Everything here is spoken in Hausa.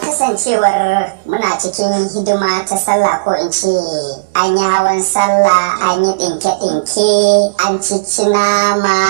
Kasancewar muna cikin hidima ta sallah, ko in ce an yi hawan sallah, an yi ɗinke-ɗinke, an cici nama.